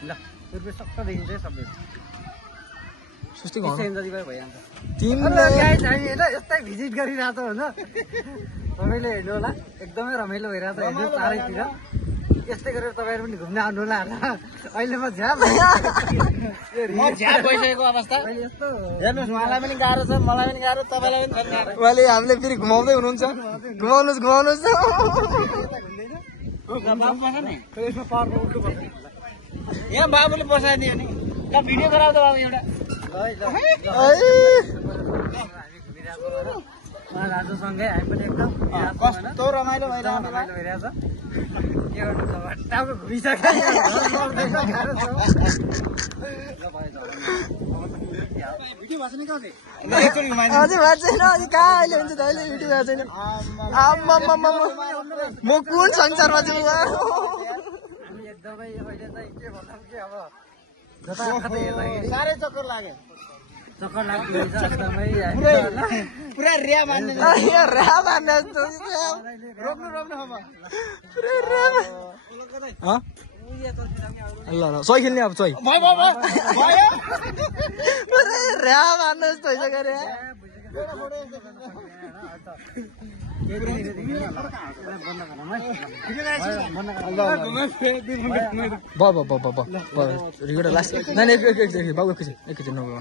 ल रुपियाँ सट्ट देखिन्छ है सबै सुस्ती गर्नु जति भयो भइहाल्छ तिमीले गाइस हामी होइन यस्तै भिजिट गरिरहेको होइन तपाईँले हेर्नु होला एकदमै रमाइलो भइरहेको छ हेर्नु चारैतिर यस्तै गरेर तपाईँहरू पनि घुम्न आउनु होला अहिले म झ्याप भइसकेको अवस्था हेर्नुहोस् उहाँलाई पनि गाह्रो छ मलाई पनि गाह्रो तपाईँलाई पनि गाह्रो उहाँले हामीले फेरि घुमाउँदै हुनुहुन्छ घुमाउनुहोस् यसमा पावरको उल्टो पर्छ यहाँ बाबुले बसाइदियो नि ल भिडियो गराउँदा बाबु एउटा राजुसँगै हामी पनि एकदम कस्तो रमाइलो भइरहेछ के गर्नु त टाउको घुमिसक्यो म कुन संसारमा छु एकदमै अहिले चाहिँ के भन्दा के अब जताकतै हेर्दाखेरि साह्रै चक्कर लाग्यो चक्कर लाग्दो रहेछ एकदमै पुरा रिया मान्ने रोक्नु अब ल सही खेल्ने अब सही र्या मार्नु जस्तो भइसक्यो रे रिकर्ड लास्ट बाबु एकैछिन नगयो